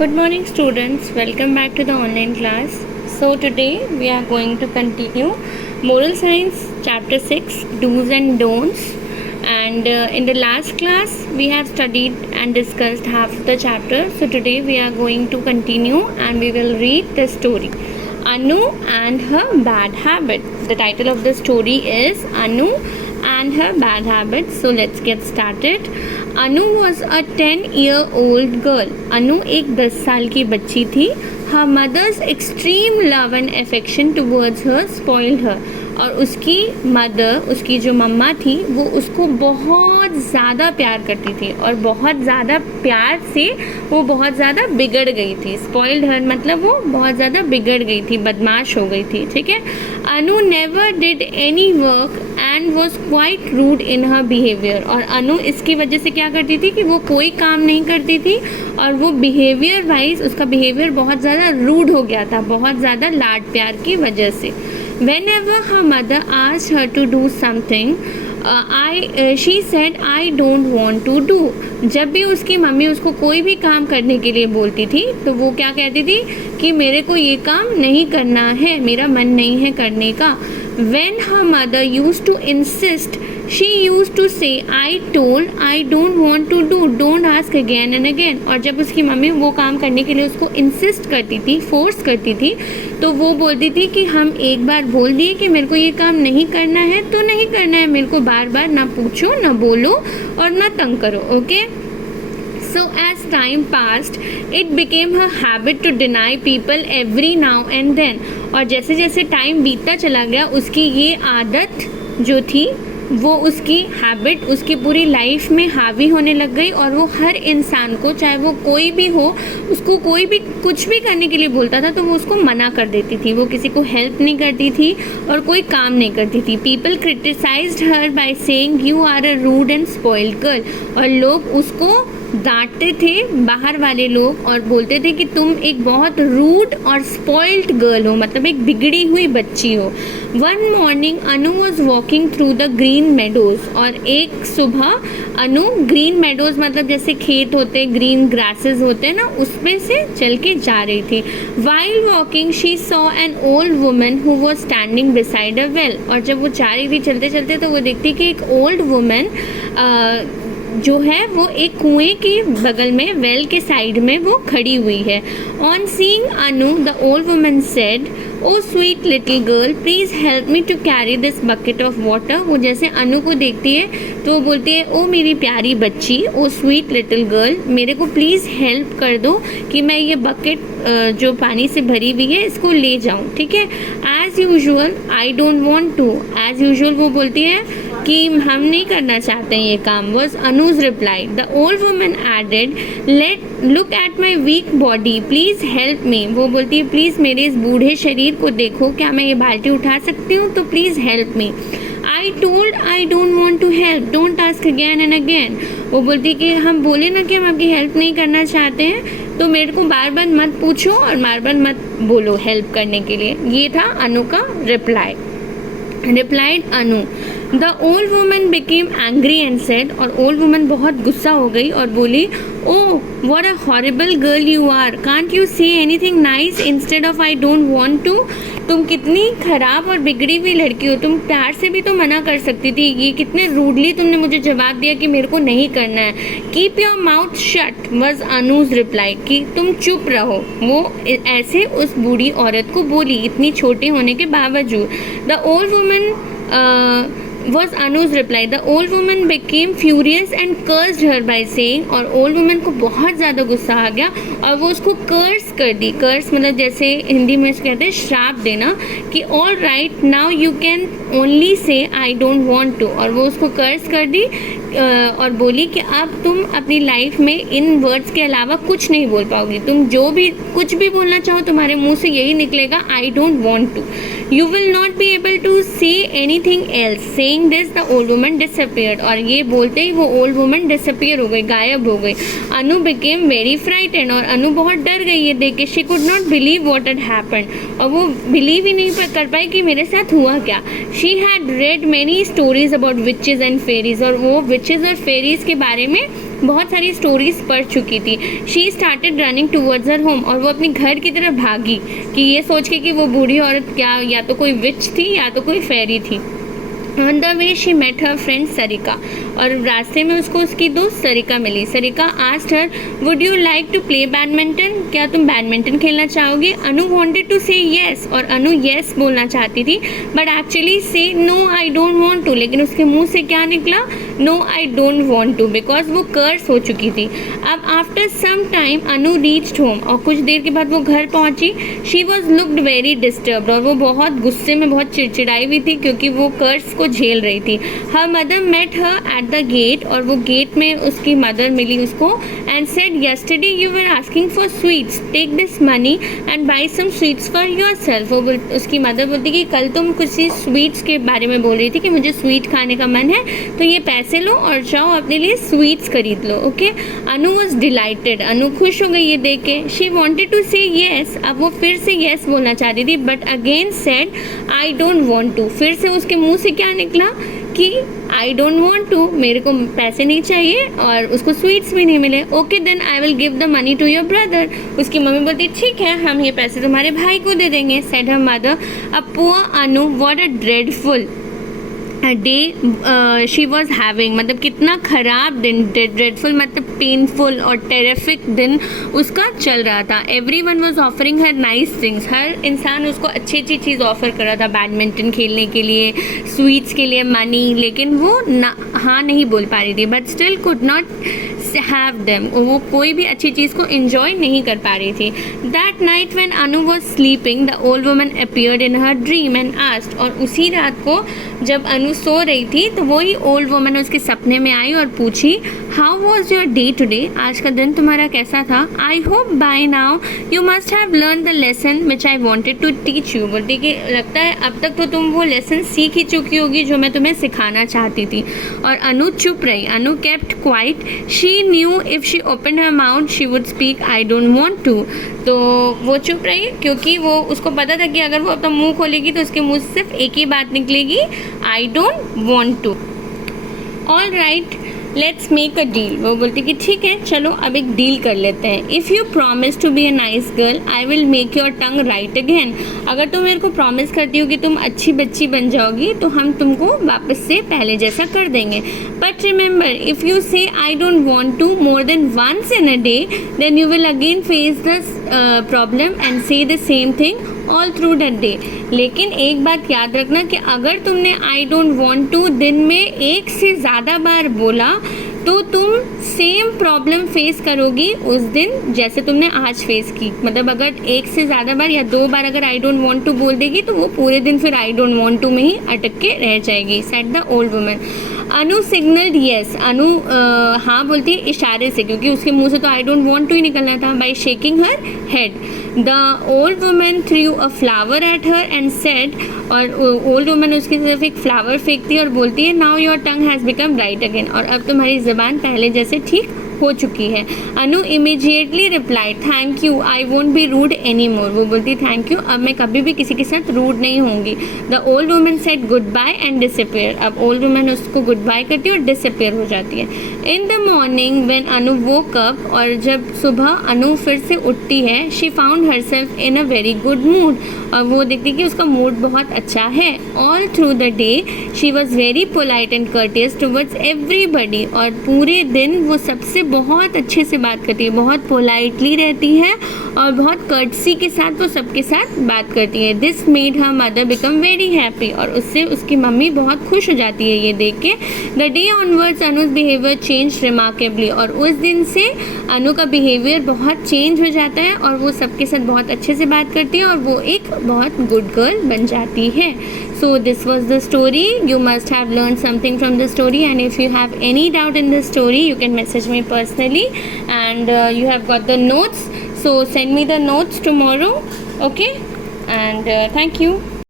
Good morning students, welcome back to the online class. So today we are going to continue Moral Science chapter 6 do's and don'ts, and in the last class we have studied and discussed half the chapter. So today we are going to continue and we will read the story Anu and her bad habit. The title of the story is Anu and her bad habits. So let's get started. Anu was a 10-year-old girl. Anu एक 10 साल की बच्ची थी. Her mother's extreme love and affection towards her spoiled her. और उसकी mother, उसकी जो मम्मा थी, वो उसको बहुत ज़्यादा प्यार करती थी और बहुत ज़्यादा प्यार से वो बहुत ज़्यादा बिगड़ गई थी. स्पॉइल्ड हर मतलब वो बहुत ज़्यादा बिगड़ गई थी, बदमाश हो गई थी. ठीक है. Anu never did any work and was quite rude in her behaviour. और अनु इसकी वजह से क्या करती थी कि वो कोई काम नहीं करती थी और वो बिहेवियर वाइज उसका बिहेवियर बहुत ज़्यादा रूड हो गया था, बहुत ज़्यादा लाड प्यार की वजह से. Whenever her mother asked her to do something, she said I don't want to do. जब भी उसकी मम्मी उसको कोई भी काम करने के लिए बोलती थी तो वो क्या कहती थी कि मेरे को ये काम नहीं करना है, मेरा मन नहीं है करने का. When her mother used to insist, she used to say I told I don't want to do, don't ask again and again. और जब उसकी मम्मी वो काम करने के लिए उसको इंसिस्ट करती थी, फोर्स करती थी, तो वो बोलती थी कि हम एक बार बोल दिए कि मेरे को ये काम नहीं करना है तो नहीं करना है, मेरे को बार बार ना पूछो, ना बोलो और ना तंग करो. Okay. So as time passed, it became her habit to deny people every now and then. और जैसे जैसे टाइम बीतता चला गया उसकी ये आदत जो थी वो उसकी हैबिट उसकी पूरी लाइफ में हावी होने लग गई. और वो हर इंसान को, चाहे वो कोई भी हो, उसको कोई भी कुछ भी करने के लिए बोलता था तो वो उसको मना कर देती थी. वो किसी को हेल्प नहीं करती थी और कोई काम नहीं करती थी. People criticized her by saying you are a rude and spoiled girl. और लोग उसको डांटते थे, बाहर वाले लोग, और बोलते थे कि तुम एक बहुत रूड और स्पॉइल्ड गर्ल हो, मतलब एक बिगड़ी हुई बच्ची हो. One morning Anu was walking through the green meadows. और एक सुबह अनु ग्रीन मेडोज मतलब जैसे खेत होते, ग्रीन ग्रासेस होते हैं ना, उसमें से चल के जा रही थी. While walking she saw an old woman who was standing beside a well. और जब वो जा रही थी चलते चलते तो वो देखती कि एक ओल्ड वुमन जो है वो एक कुएं के बगल में, वेल के साइड में वो खड़ी हुई है. On seeing Anu the old woman said oh sweet little girl please help me to carry this bucket of water. वो जैसे अनु को देखती है तो वो बोलती है ओ मेरी प्यारी बच्ची, ओ स्वीट लिटिल गर्ल, मेरे को प्लीज़ हेल्प कर दो कि मैं ये बकेट जो पानी से भरी हुई है इसको ले जाऊँ. ठीक है. As usual I don't want to. As usual वो बोलती है कि हम नहीं करना चाहते हैं ये काम. Was Anu's reply. The old woman added let look at my weak body please help me. वो बोलती है प्लीज़ मेरे इस बूढ़े शरीर को देखो, क्या मैं ये बाल्टी उठा सकती हूँ, तो please help me. I told I don't want to help, don't ask again and again. वो बोलती कि हम बोले ना कि हम आपकी हेल्प नहीं करना चाहते हैं तो मेरे को बार बार मत पूछो और बार बार मत बोलो हेल्प करने के लिए. ये था अनु का reply. Replied Anu. The old woman became angry and said. और ओल्ड वुमन बहुत गुस्सा हो गई और बोली oh what a horrible girl you are, can't you say anything nice instead of I don't want to. तुम कितनी खराब और बिगड़ी हुई लड़की हो, तुम प्यार से भी तो मना कर सकती थी. ये कितने रूडली तुमने मुझे जवाब दिया कि मेरे को नहीं करना है. Keep your mouth shut was Anuj reply. कि तुम चुप रहो. वो ऐसे उस बूढ़ी औरत को बोली इतनी छोटे होने के बावजूद. The old woman was Anu's reply. The old woman became furious and cursed her by saying. और ओल्ड वुमन को बहुत ज़्यादा गुस्सा आ गया और वो उसको कर्स कर दी. कर्स मतलब जैसे हिंदी में कहते हैं श्राप देना, कि all right now you can only say I don't want to. और वो उसको कर्स कर दी और बोली कि अब तुम अपनी लाइफ में इन वर्ड्स के अलावा कुछ नहीं बोल पाओगी. तुम जो भी कुछ भी बोलना चाहो तुम्हारे मुंह से यही निकलेगा I don't want to. You will not be able to say anything else. Saying this the old woman disappeared. और ये बोलते ही वो ओल्ड वुमन डिसअपियर हो गई, गायब हो गई. अनु बिकेम वेरी फ्राइटेंड. और अनु बहुत डर गई ये देख के. She could not believe what had happened. और वो बिलीव ही नहीं कर पाई कि मेरे साथ हुआ क्या. She had read many stories about witches and fairies. और वो विचेस और फेरीज के बारे में बहुत सारी स्टोरीज पढ़ चुकी थी। She started running towards her home, और वो अपने घर की तरफ भागी कि ये सोच के कि वो बूढ़ी औरत क्या या तो कोई विच थी या तो कोई फेरी थी। On the way she met her friend Sarika, और रास्ते में उसको उसकी दोस्त सरिका मिली। Sarika asked her would you like to play badminton, क्या तुम बैडमिंटन खेलना चाहोगे? Anu wanted to say yes, और अनु येस बोलना चाहती थी, but actually say no I don't want to, लेकिन उसके मुंह से क्या निकला? No I don't want to, because वो कर्स हो चुकी थी। अब आफ्टर सम टाइम अनु रीच्ड होम, और कुछ देर के बाद वो घर पहुंची। She was looked very disturbed, और वो बहुत गुस्से में, बहुत चिड़चिड़ाई हुई थी क्योंकि वो कर्स को झेल रही थी। Her mother met her at the gate, और वो गेट में उसकी मदर मिली उसको, and said yesterday you were asking for sweets, take this money and buy some sweets for yourself. वो उसकी मदर बोलती कि कल तुम कुछ स्वीट्स के बारे में बोल रही थी कि मुझे स्वीट खाने का मन है, तो ये पैसे लो और जाओ अपने लिए स्वीट्स खरीद लो। Okay, Anu was delighted, Anu खुश हो गई ये देख के। She wanted to say yes, अब वो फिर से येस बोलना चाहती थी, but again said I don't want to. फिर से उसके मुंह से क्या निकला कि आई डोंट वॉन्ट टू, मेरे को पैसे नहीं चाहिए और उसको स्वीट्स भी नहीं मिले। Okay then I will give the money to your brother. उसकी मम्मी बोलती ठीक है, हम ये पैसे तुम्हारे भाई को दे देंगे। Said her mother. अब poor Anu, what a dreadful day she was having, मतलब कितना ख़राब दिन, ड्रेडफुल मतलब पेनफुल और टेरिफिक दिन उसका चल रहा था। Everyone was offering her nice things, हर इंसान उसको अच्छी अच्छी चीज़ ऑफर कर रहा था, बैडमिंटन खेलने के लिए, स्वीट्स के लिए, मनी, लेकिन वो हाँ नहीं बोल पा रही थी, but still could not have them, वो कोई भी अच्छी चीज़ को इन्जॉय नहीं कर पा रही थी। That night when Anu was sleeping the old woman appeared in her dream and asked, और उसी रात को जब अनु सो रही थी तो वही ओल्ड वुमन उसके सपने में आई और पूछी how was your day today, आज का दिन तुम्हारा कैसा था? I hope by now you must have learn the lesson which I wanted to teach you. बोलती कि लगता है अब तक तो तुम वो लेसन सीख ही चुकी होगी जो मैं तुम्हें सिखाना चाहती थी। और अनु चुप रही, Anu kept quiet, she knew if she open her mouth she would speak I don't want to. तो वो चुप रही क्योंकि वो उसको पता था कि अगर वो अपना मुंह खोलेगी तो उसके मुंह से सिर्फ एक ही बात निकलेगी, I don't want to. All right let's make a deal. वो बोलती कि ठीक है चलो अब एक डील कर लेते हैं। If you promise to be a nice girl I will make your tongue right again. अगर तुम मेरे को प्रॉमिस करती हो कि तुम अच्छी बच्ची बन जाओगी तो हम तुमको वापस से पहले जैसा कर देंगे। But remember if you say I don't want to more than once in a day then you will again face this problem and say the same thing all through that day. लेकिन एक बात याद रखना कि अगर तुमने आई don't want to दिन में एक से ज़्यादा बार बोला तो तुम सेम प्रॉब्लम फेस करोगी उस दिन जैसे तुमने आज फेस की। मतलब अगर एक से ज़्यादा बार या 2 बार अगर आई डोंट वांट टू बोल देगी तो वो पूरे दिन फिर आई डोंट वांट टू में ही अटक के रह जाएगी। Said the old woman. Anu signalled yes. Anu हाँ बोलती है इशारे से, क्योंकि उसके मुंह से तो आई डोंट वांट टू ही निकलना था। By shaking her head the old woman threw a flower at her and said, और ओल्ड वुमन उसकी तरफ एक फ्लावर फेंकती है और बोलती है now your tongue has become right again, और अब तुम्हारी ज़बान पहले जैसे ठीक हो चुकी है। Anu immediately replied thank you I won't be rude anymore. वो बोलती थैंक यू, अब मैं कभी भी किसी के साथ रूड नहीं होंगी। The old woman said goodbye and disappear. अब ओल्ड वुमन उसको गुड बाय करती है और डिसअपियर हो जाती है। In the morning when Anu woke up, और जब सुबह अनु फिर से उठती है, she found herself in a very good mood, और वो देखती कि उसका मूड बहुत अच्छा है। All through the day she was very polite and courteous towards everybody, और पूरे दिन वो सबसे बहुत अच्छे से बात करती है, बहुत पोलाइटली रहती है और बहुत कर्टसी के साथ वो सबके साथ बात करती है। This made her mother become very happy, और उससे उसकी मम्मी बहुत खुश हो जाती है ये देख के। The day onwards Anuj behaviour change remarkably, और उस दिन से अनु का बिहेवियर बहुत चेंज हो जाता है और वो सबके साथ बहुत अच्छे से बात करती है और वो एक बहुत गुड गर्ल बन जाती है। So this was the story. You must have learned something from the story, and if you have any doubt in the story you can message me personally, and you have got the notes, so send me the notes tomorrow. Okay, and thank you.